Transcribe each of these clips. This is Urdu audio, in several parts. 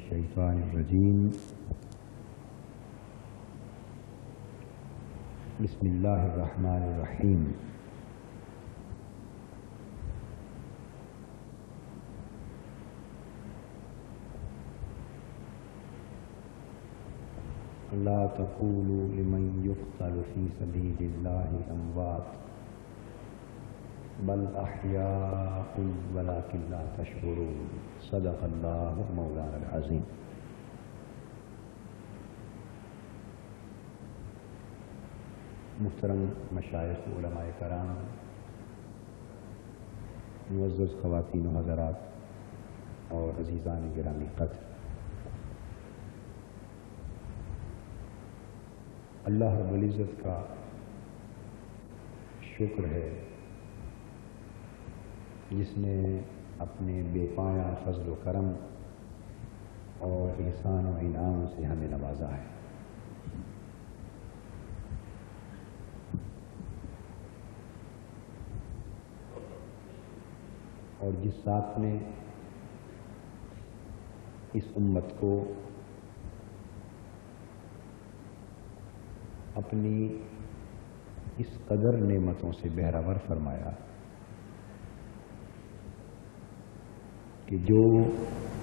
الشیطان الرجیم بسم اللہ الرحمن الرحیم لا تقولوا لمن يقتل في سبيل الله اموات بل احیاء ولكن لا تشعرون صدق اللہ مولانا العظیم۔ محترم مشائخ علماء کرام، معزز خواتین و حضرات اور عزیزان گرامی قدر، اللہ رب العزت کا شکر ہے جس نے اپنے بے پایہ فضل و کرم اور احسان و انعام سے ہمیں نوازا ہے۔ اور جس ذات نے اس امت کو اپنی اس قدر نعمتوں سے بہرور فرمایا کہ جو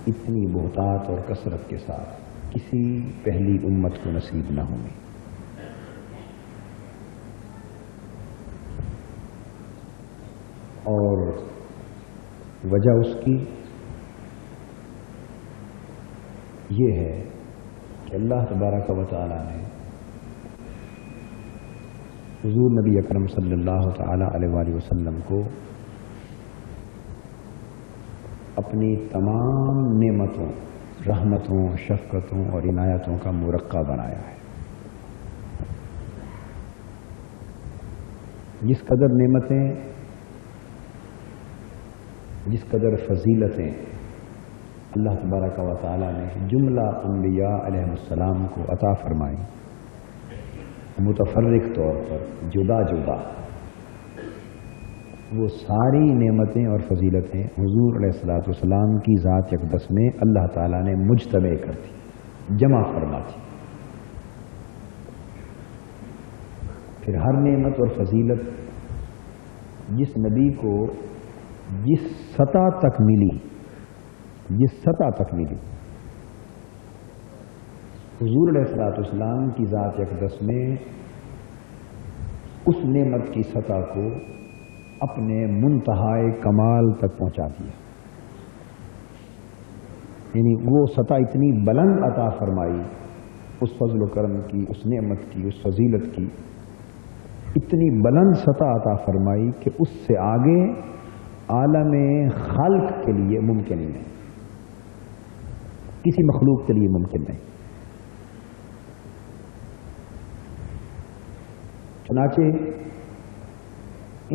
اتنی بہتات اور کثرت کے ساتھ کسی پہلی امت کو نصیب نہ ہوئی، اور وجہ اس کی یہ ہے کہ اللہ تبارک و تعالی نے حضور نبی اکرم صلی اللہ تعالی علیہ وآلہ وسلم کو اپنی تمام نعمتوں، رحمتوں، شفقتوں اور عنایتوں کا مرقع بنایا ہے۔ جس قدر نعمتیں، جس قدر فضیلتیں اللہ تبارک و تعالی نے جملہ انبیاء علیہ السلام کو عطا فرمائی، متفرق طور پر جدا جدا، وہ ساری نعمتیں اور فضیلتیں حضور علیہ الصلوۃ والسلام کی ذات اقدس میں اللہ تعالیٰ نے مجتمع کر دی، جمع فرما دی۔ پھر ہر نعمت اور فضیلت جس نبی کو جس سطح تک ملی، حضور علیہ الصلوۃ والسلام کی ذات اقدس میں اس نعمت کی سطح کو اپنے منتہائے کمال تک پہنچا دیا، یعنی وہ سطح اتنی بلند عطا فرمائی، اس فضل و کرم کی، اس نعمت کی، اس فضیلت کی اتنی بلند سطح عطا فرمائی کہ اس سے آگے عالم خلق کے لیے ممکن نہیں، کسی مخلوق کے لیے ممکن نہیں۔ چنانچہ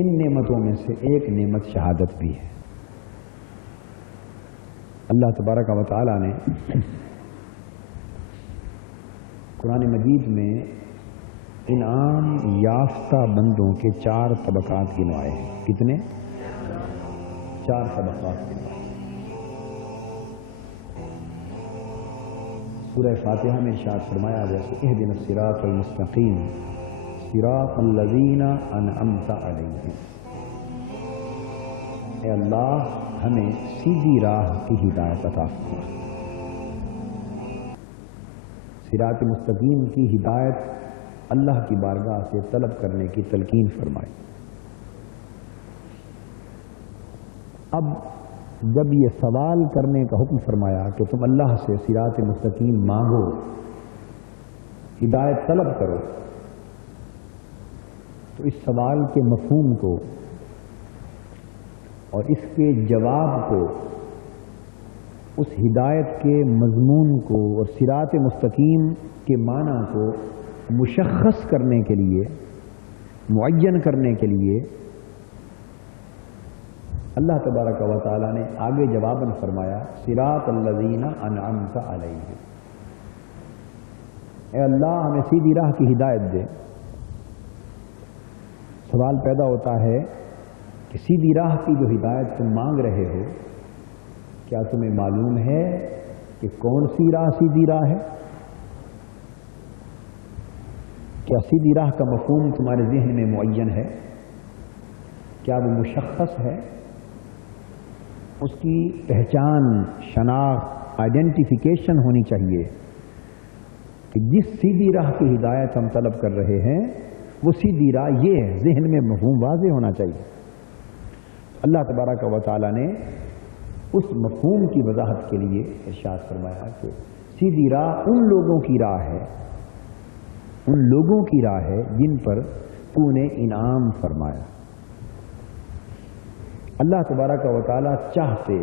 ان نعمتوں میں سے ایک نعمت شہادت بھی ہے۔ اللہ تبارک و تعالی نے قرآن مجید میں انعام یافتہ بندوں کے 4 طبقات گنوائے ہیں۔ کتنے؟ 4 طبقات گنوائے۔ سورہ فاتحہ میں ارشاد فرمایا جیسے اہدنا الصراط المستقیم صراط الذین انعمت علیہم، اے اللہ ہمیں سیدھی راہ کی ہدایت عطا فرما۔ صراط مستقیم کی ہدایت اللہ کی بارگاہ سے طلب کرنے کی تلقین فرمائی۔ اب جب یہ سوال کرنے کا حکم فرمایا کہ تم اللہ سے صراط مستقیم مانگو، ہدایت طلب کرو، تو اس سوال کے مفہوم کو اور اس کے جواب کو، اس ہدایت کے مضمون کو اور صراط مستقیم کے معنی کو مشخص کرنے کے لیے، معین کرنے کے لیے اللہ تبارک و تعالی نے آگے جواباً فرمایا صراط الذین انعمت علیہم، اے اللہ ہمیں سیدھی راہ کی ہدایت دے۔ سوال پیدا ہوتا ہے کہ سیدھی راہ کی جو ہدایت تم مانگ رہے ہو، کیا تمہیں معلوم ہے کہ کون سی راہ سیدھی راہ ہے؟ کیا سیدھی راہ کا مفہوم تمہارے ذہن میں معین ہے؟ کیا وہ مشخص ہے؟ اس کی پہچان، شناخت، آئیڈینٹیفیکیشن ہونی چاہیے کہ جس سیدھی راہ کی ہدایت ہم طلب کر رہے ہیں وہ سیدھی راہ یہ ہے، ذہن میں مفہوم واضح ہونا چاہیے۔ اللہ تبارک و تعالیٰ نے اس مفہوم کی وضاحت کے لیے ارشاد فرمایا کہ سیدھی راہ ان لوگوں کی راہ ہے، ان لوگوں کی راہ ہے جن پر تو نے انعام فرمایا۔ اللہ تبارک و تعالیٰ چاہتے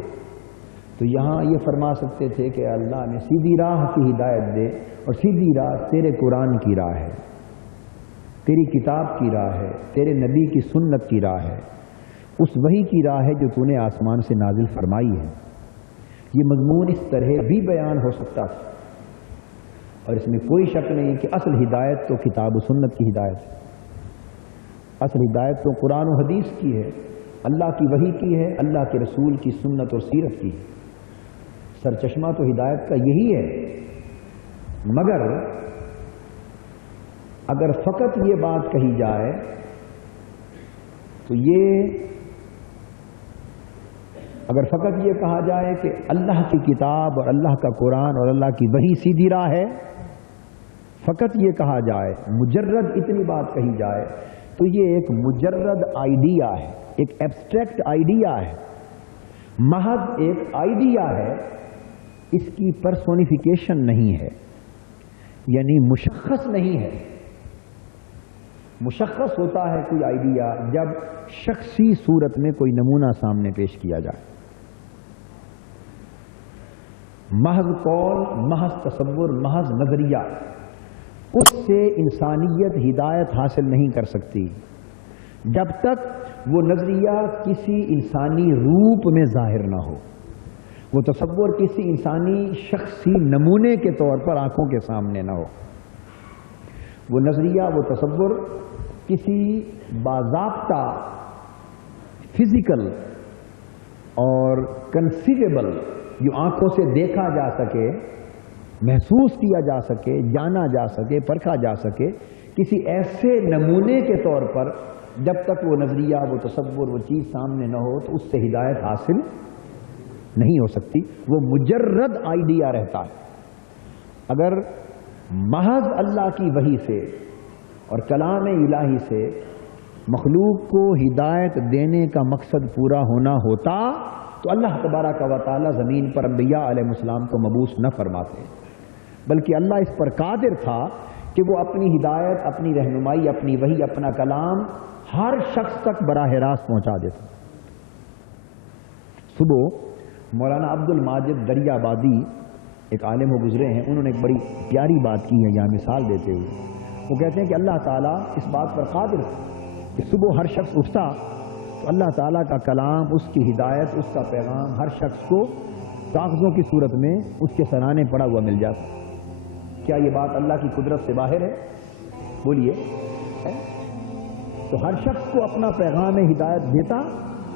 تو یہاں یہ فرما سکتے تھے کہ اللہ نے سیدھی راہ کی ہدایت دے، اور سیدھی راہ تیرے قرآن کی راہ ہے، تیری کتاب کی راہ ہے، تیرے نبی کی سنت کی راہ ہے، اس وحی کی راہ ہے جو تو نے آسمان سے نازل فرمائی ہے۔ یہ مضمون اس طرح بھی بیان ہو سکتا تھا، اور اس میں کوئی شک نہیں کہ اصل ہدایت تو کتاب و سنت کی ہدایت ہے، اصل ہدایت تو قرآن و حدیث کی ہے، اللہ کی وحی کی ہے، اللہ کے رسول کی سنت اور سیرت کی ہے۔ سرچشمہ تو ہدایت کا یہی ہے، مگر اگر فقط یہ بات کہی جائے تو اگر فقط یہ کہا جائے کہ اللہ کی کتاب اور اللہ کا قرآن اور اللہ کی وحی سیدھی راہ ہے، فقط یہ کہا جائے، مجرد اتنی بات کہی جائے، تو یہ ایک مجرد آئیڈیا ہے، ایک ایبسٹریکٹ آئیڈیا ہے، محض ایک آئیڈیا ہے، اس کی پرسونیفیکیشن نہیں ہے، یعنی مشخص نہیں ہے۔ مشخص ہوتا ہے کوئی آئیڈیا جب شخصی صورت میں کوئی نمونہ سامنے پیش کیا جائے۔ محض قول، محض تصور، محض نظریہ، اس سے انسانیت ہدایت حاصل نہیں کر سکتی جب تک وہ نظریہ کسی انسانی روپ میں ظاہر نہ ہو، وہ تصور کسی انسانی شخصی نمونے کے طور پر آنکھوں کے سامنے نہ ہو، وہ نظریہ، وہ تصور کسی باضابطہ فزیکل اور کنسیویبل، جو آنکھوں سے دیکھا جا سکے، محسوس کیا جا سکے، جانا جا سکے، پرکھا جا سکے، کسی ایسے نمونے کے طور پر جب تک وہ نظریہ، وہ تصور، وہ چیز سامنے نہ ہو تو اس سے ہدایت حاصل نہیں ہو سکتی، وہ مجرد آئیڈیا رہتا ہے۔ اگر محض اللہ کی وحی سے اور کلام الہی سے مخلوق کو ہدایت دینے کا مقصد پورا ہونا ہوتا تو اللہ تبارک و تعالی زمین پر انبیاء علیہ السلام کو مبعوث نہ فرماتے، بلکہ اللہ اس پر قادر تھا کہ وہ اپنی ہدایت، اپنی رہنمائی، اپنی وحی، اپنا کلام ہر شخص تک براہ راست پہنچا دیتا۔ صبح مولانا عبد الماجد دریا آبادی ایک عالم ہو گزرے ہیں، انہوں نے ایک بڑی پیاری بات کی ہے یہاں مثال دیتے ہوئے۔ وہ کہتے ہیں کہ اللہ تعالیٰ اس بات پر قادر ہے کہ صبح ہر شخص اٹھتا تو اللہ تعالیٰ کا کلام، اس کی ہدایت، اس کا پیغام ہر شخص کو کاغذوں کی صورت میں اس کے سرانے پڑا ہوا مل جاتا۔ کیا یہ بات اللہ کی قدرت سے باہر ہے؟ بولیے۔ تو ہر شخص کو اپنا پیغام ہدایت دیتا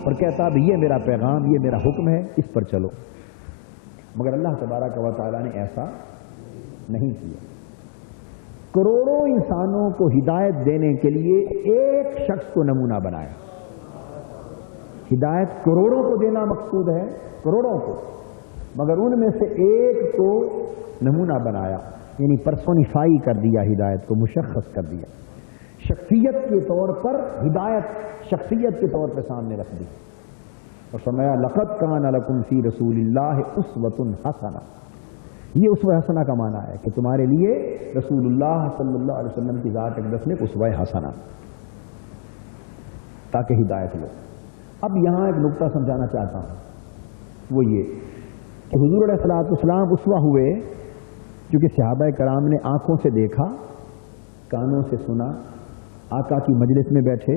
اور کہتا بھی یہ میرا پیغام، یہ میرا حکم ہے، اس پر چلو۔ مگر اللہ تبارک و تعالیٰ نے ایسا نہیں کیا۔ کروڑوں انسانوں کو ہدایت دینے کے لیے ایک شخص کو نمونہ بنایا۔ ہدایت کروڑوں کو دینا مقصود ہے، کروڑوں کو، مگر ان میں سے ایک کو نمونہ بنایا، یعنی پرسونیفائی کر دیا، ہدایت کو مشخص کر دیا، شخصیت کے طور پر ہدایت شخصیت کے طور پہ سامنے رکھ دی اور فرمایا لقد کان لکم فی رسول اللہ اسوۃ حسنہ۔ یہ اسوہ حسنہ کا معنی ہے کہ تمہارے لیے رسول اللہ صلی اللہ علیہ وسلم کی ذات اقدس میں اسوہ حسنہ، تاکہ ہدایت لو۔ اب یہاں ایک نقطہ سمجھانا چاہتا ہوں، وہ یہ کہ حضور علیہ الصلوۃ والسلام اسوہ ہوئے کیونکہ صحابہ کرام نے آنکھوں سے دیکھا، کانوں سے سنا، آقا کی مجلس میں بیٹھے،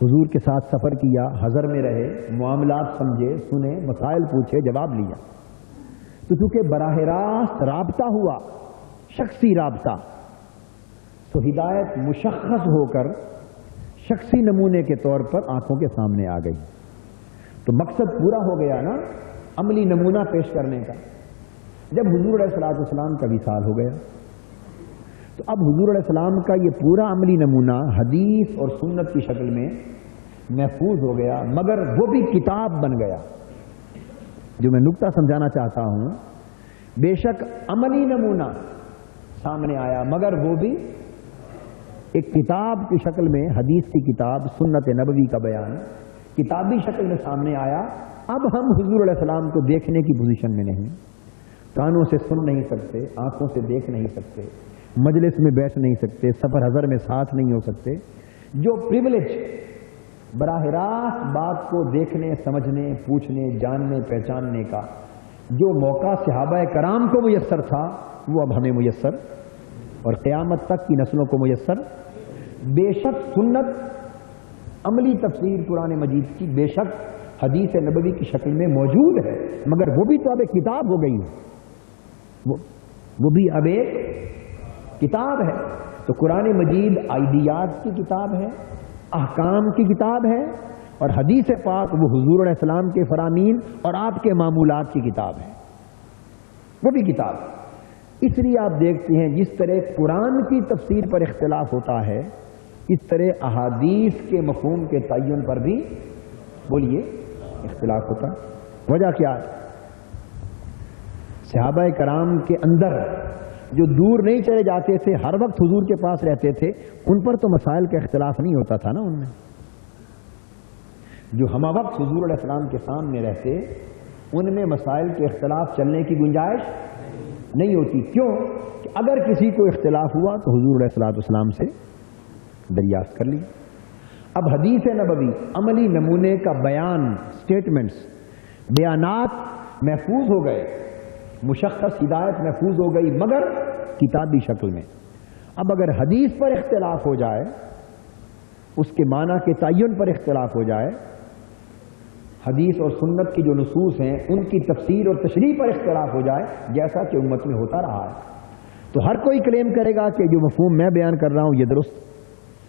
حضور کے ساتھ سفر کیا، حضر میں رہے، معاملات سمجھے، سنے، مسائل پوچھے، جواب لیا۔ تو چونکہ براہ راست رابطہ ہوا، شخصی رابطہ، تو ہدایت مشخص ہو کر شخصی نمونے کے طور پر آنکھوں کے سامنے آ گئی۔ تو مقصد پورا ہو گیا نا، عملی نمونہ پیش کرنے کا۔ جب حضور علیہ السلام کا وصال ہو گیا تو اب حضور علیہ السلام کا یہ پورا عملی نمونہ حدیث اور سنت کی شکل میں محفوظ ہو گیا، مگر وہ بھی کتاب بن گیا۔ جو میں نقطہ سمجھانا چاہتا ہوں، بے شک عملی نمونہ سامنے آیا مگر وہ بھی ایک کتاب کی شکل میں، حدیث کی کتاب سنت نبوی کا بیان کتابی شکل میں سامنے آیا۔ اب ہم حضور علیہ السلام کو دیکھنے کی پوزیشن میں نہیں، کانوں سے سن نہیں سکتے، آنکھوں سے دیکھ نہیں سکتے، مجلس میں بیٹھ نہیں سکتے، سفر حضر میں ساتھ نہیں ہو سکتے۔ جو پریولیج براہ راست بات کو دیکھنے، سمجھنے، پوچھنے، جاننے، پہچاننے کا جو موقع صحابہ کرام کو میسر تھا، وہ اب ہمیں میسر اور قیامت تک کی نسلوں کو میسر۔ بے شک سنت عملی تفسیر قرآن مجید کی بے شک حدیث نبوی کی شکل میں موجود ہے، مگر وہ بھی تو اب ایک کتاب ہو گئی ہے، وہ بھی اب ایک کتاب ہے۔ تو قرآن مجید آئیڈیات کی کتاب ہے، احکام کی کتاب ہے، اور حدیث پاک وہ حضور علیہ السلام کے فرامین اور آپ کے معمولات کی کتاب ہے، وہ بھی کتاب ہے۔ اس لیے آپ دیکھتے ہیں جس طرح قرآن کی تفسیر پر اختلاف ہوتا ہے، اس طرح احادیث کے مفہوم کے تعین پر بھی بولیے اختلاف ہوتا ہے۔ وجہ کیا ہے؟ صحابہ کرام کے اندر جو دور نہیں چلے جاتے تھے، ہر وقت حضور کے پاس رہتے تھے، ان پر تو مسائل کا اختلاف نہیں ہوتا تھا نا۔ ان میں جو ہمہ وقت حضور علیہ السلام کے سامنے رہتے، ان میں مسائل کے اختلاف چلنے کی گنجائش نہیں ہوتی۔ کیوں کہ اگر کسی کو اختلاف ہوا تو حضور علیہ السلام سے دریافت کر لی۔ اب حدیث نبوی عملی نمونے کا بیان، سٹیٹمنٹس، بیانات محفوظ ہو گئے، مشخص ہدایت محفوظ ہو گئی، مگر کتابی شکل میں۔ اب اگر حدیث پر اختلاف ہو جائے، اس کے معنی کے تعین پر اختلاف ہو جائے، حدیث اور سنت کی جو نصوص ہیں ان کی تفسیر اور تشریح پر اختلاف ہو جائے، جیسا کہ امت میں ہوتا رہا ہے، تو ہر کوئی کلیم کرے گا کہ جو مفہوم میں بیان کر رہا ہوں یہ درست،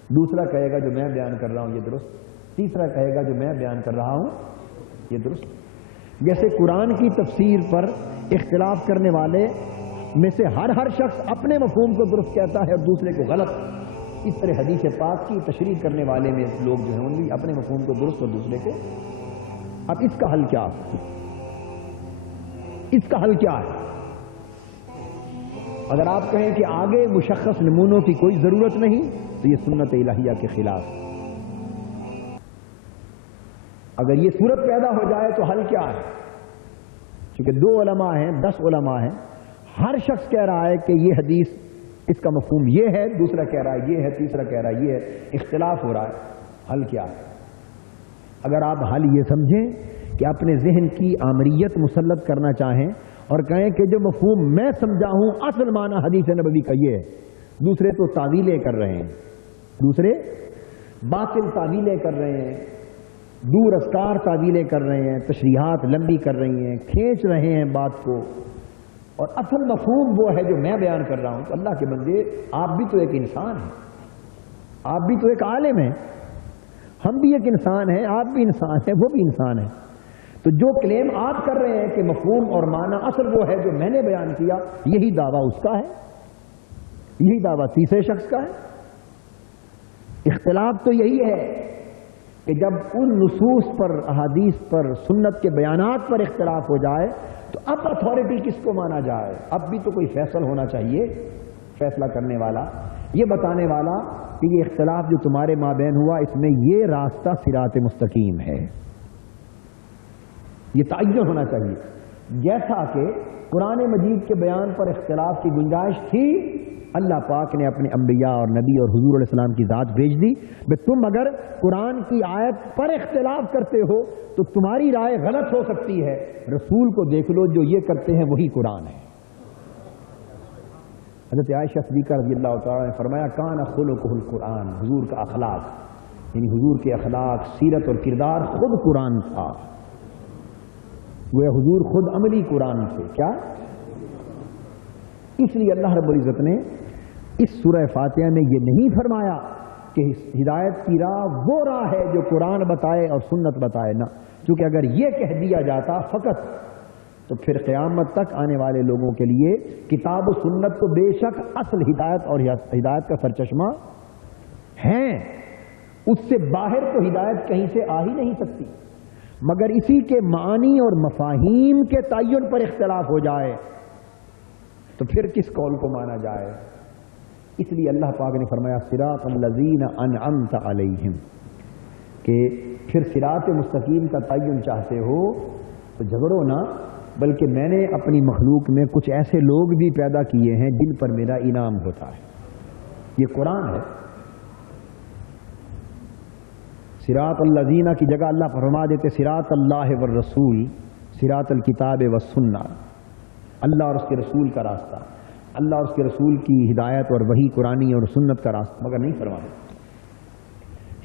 دوسرا کہے گا جو میں بیان کر رہا ہوں یہ درست، تیسرا کہے گا جو میں بیان کر رہا ہوں یہ درست۔ جیسے قرآن کی تفسیر پر اختلاف کرنے والے میں سے ہر شخص اپنے مفہوم کو درست کہتا ہے اور دوسرے کو غلط، اس طرح حدیث پاک کی تشریح کرنے والے میں لوگ جو ہیں ان بھی اپنے مفہوم کو درست اور دوسرے کو۔ اب اس کا حل کیا؟ اس کا حل کیا ہے؟ اگر آپ کہیں کہ آگے مشخص نمونوں کی کوئی ضرورت نہیں تو یہ سنت الہیہ کے خلاف۔ اگر یہ صورت پیدا ہو جائے تو حل کیا ہے؟ کیونکہ 2 علماء ہیں، 10 علماء ہیں، ہر شخص کہہ رہا ہے کہ یہ حدیث اس کا مفہوم یہ ہے، دوسرا کہہ رہا ہے یہ ہے، تیسرا کہہ رہا ہے یہ ہے، اختلاف ہو رہا ہے، حل کیا ہے؟ اگر آپ حل یہ سمجھیں کہ اپنے ذہن کی آمریت مسلط کرنا چاہیں اور کہیں کہ جو مفہوم میں سمجھا ہوں اصل معنی حدیث نبوی کا یہ ہے، دوسرے تو تعویلیں کر رہے ہیں، دوسرے باطل تعویلیں کر رہے ہیں، دور افکار تعویلیں کر رہے ہیں، تشریحات لمبی کر رہی ہیں، کھینچ رہے ہیں بات کو، اور اصل مفہوم وہ ہے جو میں بیان کر رہا ہوں، تو اللہ کے بندے آپ بھی تو ایک انسان ہیں، آپ بھی تو ایک عالم ہیں، ہم بھی ایک انسان ہیں، آپ بھی انسان ہیں، وہ بھی انسان ہیں۔ تو جو کلیم آپ کر رہے ہیں کہ مفہوم اور معنی اصل وہ ہے جو میں نے بیان کیا، یہی دعویٰ اس کا ہے، یہی دعویٰ تیسرے شخص کا ہے۔ اختلاف تو یہی ہے کہ جب ان نصوص پر، احادیث پر، سنت کے بیانات پر اختلاف ہو جائے تو اب اتھارٹی کس کو مانا جائے؟ اب بھی تو کوئی فیصل ہونا چاہیے، فیصلہ کرنے والا، یہ بتانے والا کہ یہ اختلاف جو تمہارے مابین ہوا اس میں یہ راستہ صراط مستقیم ہے، یہ تعین ہونا چاہیے۔ جیسا کہ قرآن مجید کے بیان پر اختلاف کی گنجائش تھی، اللہ پاک نے اپنے انبیاء اور نبی اور حضور علیہ السلام کی ذات بھیج دی کہ تم اگر قرآن کی آیت پر اختلاف کرتے ہو تو تمہاری رائے غلط ہو سکتی ہے، رسول کو دیکھ لو، جو یہ کرتے ہیں وہی قرآن ہے۔ حضرت عائشہ صدیقہ رضی اللہ تعالیٰ نے فرمایا کان خلقہ القرآن، حضور کا اخلاق یعنی حضور کے اخلاق، سیرت اور کردار خود قرآن تھا، وہ حضور خود عملی قرآن تھے۔ کیا؟ اس لیے اللہ رب العزت نے اس سورہ فاتحہ میں یہ نہیں فرمایا کہ ہدایت کی راہ وہ راہ ہے جو قرآن بتائے اور سنت بتائے، نہ، کیونکہ اگر یہ کہہ دیا جاتا فقط تو پھر قیامت تک آنے والے لوگوں کے لیے کتاب و سنت تو بے شک اصل ہدایت اور ہدایت کا سرچشمہ ہیں، اس سے باہر تو ہدایت کہیں سے آ ہی نہیں سکتی، مگر اسی کے معانی اور مفاہیم کے تعین پر اختلاف ہو جائے تو پھر کس قول کو مانا جائے؟ اس لیے اللہ پاک نے فرمایا صراط الذین انعمت علیہم، کہ پھر صراط مستقیم کا تعین چاہتے ہو تو جھگڑو نہ، بلکہ میں نے اپنی مخلوق میں کچھ ایسے لوگ بھی پیدا کیے ہیں جن پر میرا انعام ہوتا ہے۔ یہ قرآن ہے۔ صراط الذین کی جگہ اللہ فرما دیتے صراط اللہ والرسول، صراط الکتاب والسنہ، اللہ اور اس کے رسول کا راستہ، اللہ اور اس کے رسول کی ہدایت اور وحی قرآنی اور سنت کا راستہ، مگر نہیں فرمایا۔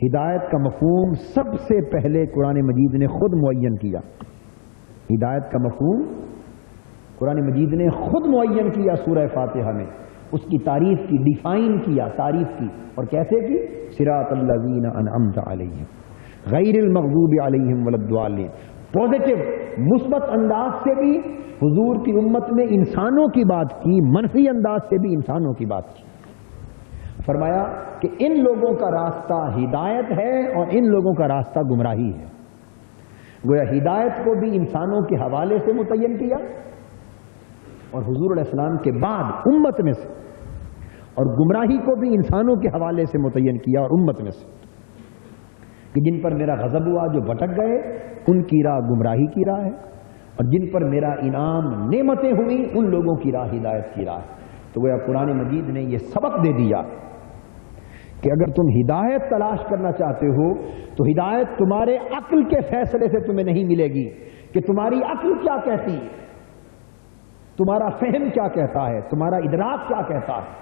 ہدایت کا مفہوم سب سے پہلے قرآن مجید نے خود معین کیا، ہدایت کا مفہوم قرآن مجید نے خود معین کیا سورہ فاتحہ میں، اس کی تعریف کی، ڈیفائن کیا، تعریف کی، اور کیسے کی؟ صراط الذین انعمت علیہم غیر المغضوب علیہم ولا الضالین۔ پازیٹو مثبت انداز سے بھی حضور کی امت میں انسانوں کی بات کی، منفی انداز سے بھی انسانوں کی بات کی۔ فرمایا کہ ان لوگوں کا راستہ ہدایت ہے اور ان لوگوں کا راستہ گمراہی ہے۔ گویا ہدایت کو بھی انسانوں کے حوالے سے متعین کیا اور حضور علیہ السلام کے بعد امت میں سے، اور گمراہی کو بھی انسانوں کے حوالے سے متعین کیا اور امت میں سے، کہ جن پر میرا غضب ہوا جو بھٹک گئے ان کی راہ گمراہی کی راہ ہے، اور جن پر میرا انعام نعمتیں ہوئی ان لوگوں کی راہ ہدایت کی راہ ہے۔ تو گویا قرآن مجید نے یہ سبق دے دیا کہ اگر تم ہدایت تلاش کرنا چاہتے ہو تو ہدایت تمہارے عقل کے فیصلے سے تمہیں نہیں ملے گی، کہ تمہاری عقل کیا کہتی ہے، تمہارا فہم کیا کہتا ہے، تمہارا ادراک کیا کہتا ہے،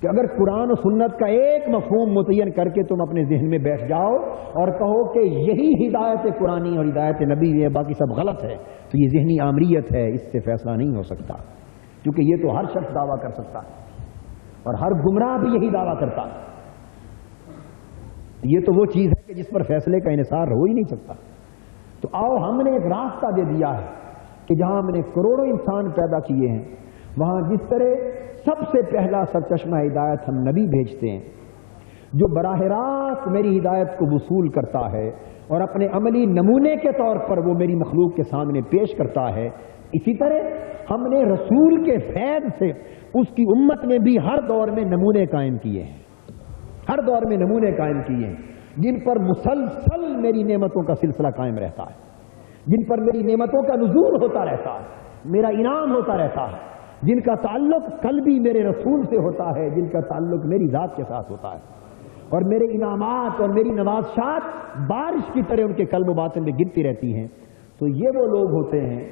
کہ اگر قرآن و سنت کا ایک مفہوم متعین کر کے تم اپنے ذہن میں بیٹھ جاؤ اور کہو کہ یہی ہدایت قرآنی اور ہدایت نبی ہے، باقی سب غلط ہے، تو یہ ذہنی آمریت ہے، اس سے فیصلہ نہیں ہو سکتا، کیونکہ یہ تو ہر شخص دعویٰ کر سکتا ہے اور ہر گمراہ بھی یہی دعویٰ کرتا ہے۔ یہ تو وہ چیز ہے کہ جس پر فیصلے کا انحصار ہو ہی نہیں سکتا۔ تو آؤ ہم نے ایک راستہ دے دیا ہے کہ جہاں ہم نے کروڑوں انسان پیدا کیے ہیں، وہاں جس طرح سب سے پہلا سرچشمہ ہدایت ہم نبی بھیجتے ہیں جو براہ راست میری ہدایت کو وصول کرتا ہے اور اپنے عملی نمونے کے طور پر وہ میری مخلوق کے سامنے پیش کرتا ہے، اسی طرح ہم نے رسول کے فیض سے اس کی امت میں بھی ہر دور میں نمونے قائم کیے ہیں، ہر دور میں نمونے قائم کیے ہیں جن پر مسلسل میری نعمتوں کا سلسلہ قائم رہتا ہے، جن پر میری نعمتوں کا نزول ہوتا رہتا ہے، میرا انعام ہوتا رہتا ہے، جن کا تعلق قلبی میرے رسول سے ہوتا ہے، جن کا تعلق میری ذات کے ساتھ ہوتا ہے، اور میرے انعامات اور میری نوازشات بارش کی طرح ان کے قلب و باطن میں گرتی رہتی ہیں۔ تو یہ وہ لوگ ہوتے ہیں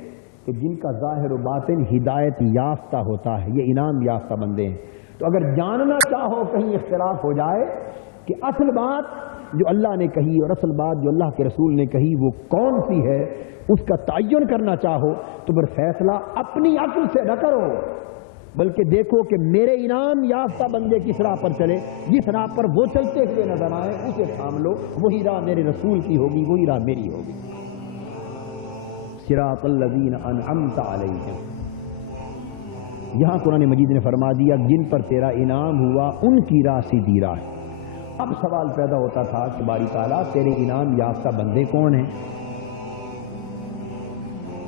کہ جن کا ظاہر و باطن ہدایت یافتہ ہوتا ہے، یہ انعام یافتہ بندے ہیں۔ تو اگر جاننا چاہو کہیں اختلاف ہو جائے کہ اصل بات جو اللہ نے کہی اور اصل بات جو اللہ کے رسول نے کہی وہ کون سی ہے، اس کا تعین کرنا چاہو تو پھر فیصلہ اپنی عقل سے نہ کرو، بلکہ دیکھو کہ میرے انعام یافتہ بندے کس راہ پر چلے، جس راہ پر وہ چلتے ہوئے نظر آئے اسے تھام لو، وہی راہ میرے رسول کی ہوگی، وہی راہ میری ہوگی۔ صراط الذین انعمت علیہم، یہاں قرآن مجید نے فرما دیا جن پر تیرا انعام ہوا ان کی راہ سیدھی راہ ہے۔ اب سوال پیدا ہوتا تھا کہ باری تعالیٰ تیرے انعام یافتہ بندے کون ہیں؟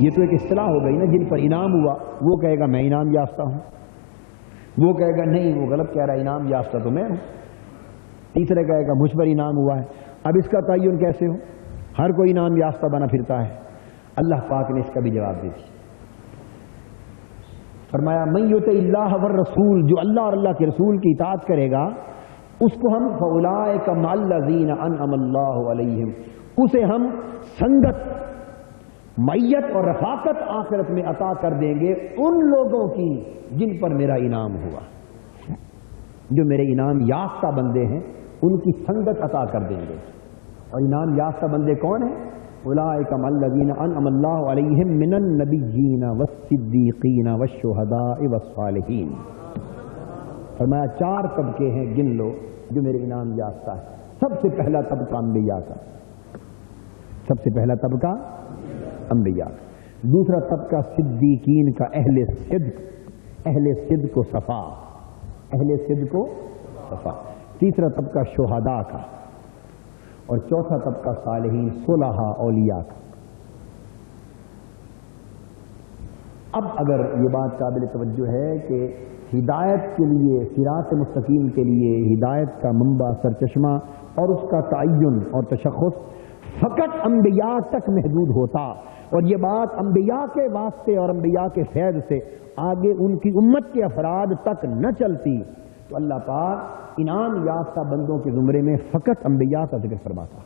یہ تو ایک اصطلاح ہو گئی نا، جن پر انعام ہوا وہ کہے گا میں انعام یافتہ ہوں، وہ کہے گا نہیں وہ غلط کہہ رہا ہے، انعام یافتہ تو میں ہوں، تیسرا کہے گا مجھ پر انعام ہوا ہے۔ اب اس کا تعین کیسے ہو؟ ہر کوئی انعام یافتہ بنا پھرتا ہے۔ اللہ پاک نے اس کا بھی جواب دے دیا، فرمایا من یطع اللہ والرسول، جو اللہ اور اللہ کے رسول کی اطاعت کرے گا اس کو ہم فاولئک مع الذین انعم اللہ علیہم، اسے ہم سنگت، معیت اور رفاقت آخرت میں عطا کر دیں گے ان لوگوں کی جن پر میرا انعام ہوا، جو میرے انعام یافتہ بندے ہیں ان کی سنگت عطا کر دیں گے۔ اور انعام یافتہ بندے کون ہیں؟ اولئک مع الذین انعم اللہ علیہم من النبیین والصدیقین والشہداء والصالحین۔ فرمایا چار طبقے ہیں، گن لو جو میرے انعام یافتہ ہے۔ سب سے پہلا طبقہ انبیاء کا، سب سے پہلا طبقہ انبیاء کا، دوسرا طبقہ صدیقین کا، اہل صدق و صفا، اہل صدق و صفا۔ تیسرا طبقہ شہداء کا، اور چوتھا طبقہ صالحین، صلحاء، اولیاء کا۔ اب اگر یہ بات قابل توجہ ہے کہ ہدایت کے لیے، صراط مستقیم کے لیے ہدایت کا منبع، سرچشمہ اور اس کا تعین اور تشخص فقط انبیاء تک محدود ہوتا، اور یہ بات انبیاء کے واسطے اور انبیاء کے فیض سے آگے ان کی امت کے افراد تک نہ چلتی، تو اللہ پاک انعام یافتہ بندوں کے زمرے میں فقط انبیاء کا ذکر فرماتا،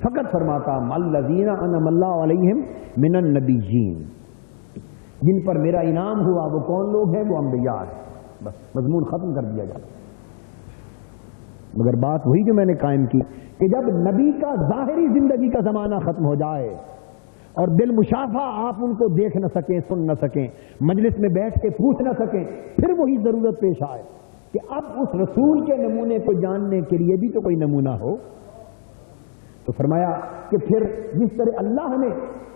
فقط فرماتا الذین انعم اللہ علیہم من النبیین، جن پر میرا انعام ہوا وہ کون لوگ ہیں؟ وہ انبیاء ہیں، بس مضمون ختم کر دیا جاتا۔ مگر بات وہی جو میں نے قائم کی کہ جب نبی کا ظاہری زندگی کا زمانہ ختم ہو جائے اور بالمشافہ آپ ان کو دیکھ نہ سکیں، سن نہ سکیں، مجلس میں بیٹھ کے پوچھ نہ سکیں، پھر وہی ضرورت پیش آئے کہ اب اس رسول کے نمونے کو جاننے کے لیے بھی تو کوئی نمونہ ہو، تو فرمایا کہ پھر جس طرح اللہ نے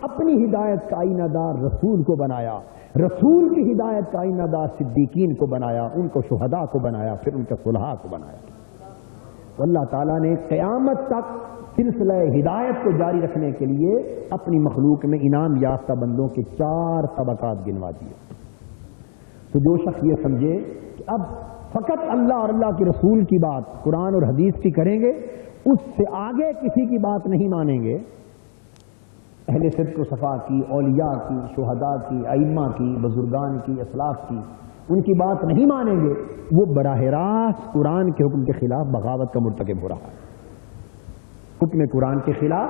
اپنی ہدایت کا آئینہ دار رسول کو بنایا، رسول کی ہدایت کا آئینہ دار صدیقین کو بنایا، ان کو شہداء کو بنایا، پھر ان کے صلحاء کو بنایا، تو اللہ تعالیٰ نے قیامت تک سلسلہ ہدایت کو جاری رکھنے کے لیے اپنی مخلوق میں انعام یافتہ بندوں کے 4 طبقات گنوا دیے۔ تو جو شخص یہ سمجھے کہ اب فقط اللہ اور اللہ کے رسول کی بات قرآن اور حدیث کی کریں گے، اس سے آگے کسی کی بات نہیں مانیں گے، اہل صدق و صفا کی، اولیاء کی، شہداء کی، ائمہ کی، بزرگان کی، اسلاف کی، ان کی بات نہیں مانیں گے، وہ براہ راست قرآن کے حکم کے خلاف بغاوت کا مرتکب ہو رہا ہے، حکم قرآن کے خلاف،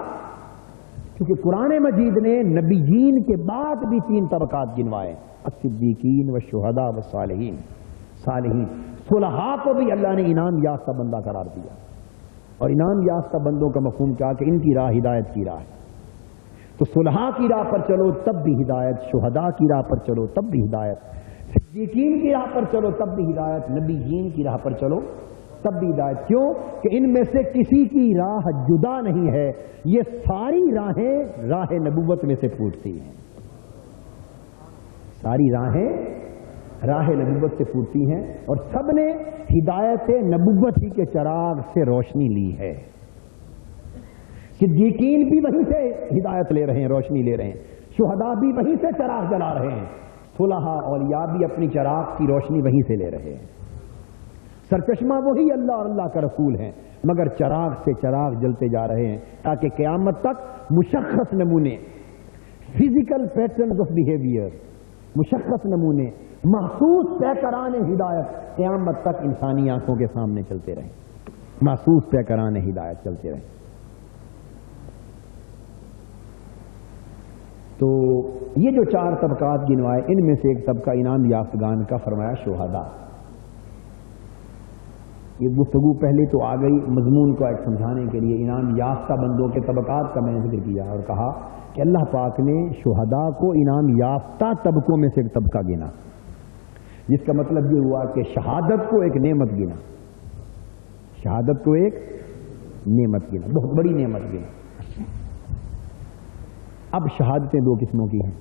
کیونکہ قرآن مجید نے نبیین کے بعد بھی 3 طبقات گنوائے، الصدیقین والشہداء والصالحین، صالحین، صلحاء کو بھی اللہ نے انعام یافتہ بندہ قرار دیا، اور انعام یافتہ بندوں کا مفہوم کیا کہ ان کی راہ ہدایت کی راہ ہے، تو صلحاء کی راہ پر چلو تب بھی ہدایت، شہداء کی راہ پر چلو تب بھی ہدایت، صدیقین کی راہ پر چلو تب بھی ہدایت، نبیین کی راہ پر چلو تب بھی ہدایت۔ کیوں کہ ان میں سے کسی کی راہ جدا نہیں ہے، یہ ساری راہیں راہ نبوت میں سے پھوٹتی ہیں، ساری راہیں راہ نبوت سے پھوٹتی ہیں، اور سب نے ہدایت نبوت ہی کے چراغ سے روشنی لی ہے۔ صدیقین بھی وہیں سے ہدایت لے رہے ہیں، روشنی لے رہے ہیں، شہداء بھی وہیں سے چراغ جلا رہے ہیں، صلحاء اولیاء بھی اپنی چراغ کی روشنی وہیں سے لے رہے ہیں، سرچشمہ وہی اللہ اور اللہ کا رسول ہیں، مگر چراغ سے چراغ جلتے جا رہے ہیں تاکہ قیامت تک مشخص نمونے، فزیکل پیٹرنز آف بیہیویئر، مشخص نمونے، محسوس پیکران ہدایت قیامت تک انسانی آنکھوں کے سامنے چلتے رہیں، محسوس پیکران ہدایت چلتے رہیں۔ تو یہ جو 4 طبقات گنوائے، ان میں سے ایک طبقہ انعام یافتگان کا فرمایا شہداء۔ یہ گفتگو پہلے تو آ گئی، مضمون کو ایک سمجھانے کے لیے انعام یافتہ بندوں کے طبقات کا میں نے ذکر کیا اور کہا کہ اللہ پاک نے شہداء کو انعام یافتہ طبقوں میں سے ایک طبقہ گنا، جس کا مطلب یہ ہوا کہ شہادت کو ایک نعمت گنا، شہادت کو ایک نعمت گنا، بہت بڑی نعمت گنا۔ اب شہادتیں 2 قسموں کی ہیں،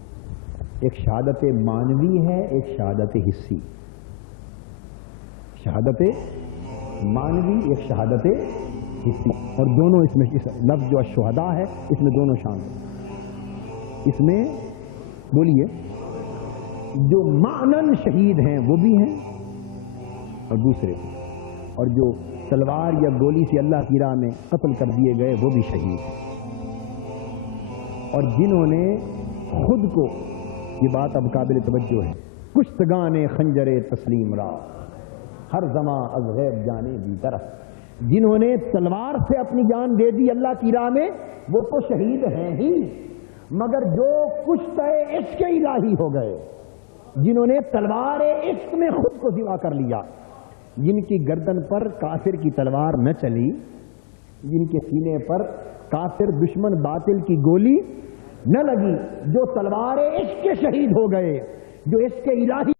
ایک شہادت مانوی ہے، ایک شہادت حسی، شہادت مانوی، ایک شہادت حسی، اور دونوں اس میں لفظ جو الشہداء ہے اس میں دونوں شامل ہیں، اس میں بولیے جو معنن شہید ہیں وہ بھی ہیں اور دوسرے بھی، اور جو تلوار یا گولی سے اللہ کی راہ میں قتل کر دیے گئے وہ بھی شہید ہیں، اور جنہوں نے خود کو، یہ بات اب قابل توجہ ہے، کشتگان خنجر تسلیم را ہر زماں از غیب جانے دی طرف، جنہوں نے تلوار سے اپنی جان دے دی اللہ کی راہ میں وہ تو شہید ہیں ہی، مگر جو کشتہ عشق الہی ہو گئے، جنہوں نے تلوار عشق میں خود کو ذبح کر لیا، جن کی گردن پر کافر کی تلوار نہ چلی، جن کے سینے پر کافر دشمن باطل کی گولی نہ لگی، جو تلوار عشق کے شہید ہو گئے، جو عشق الہی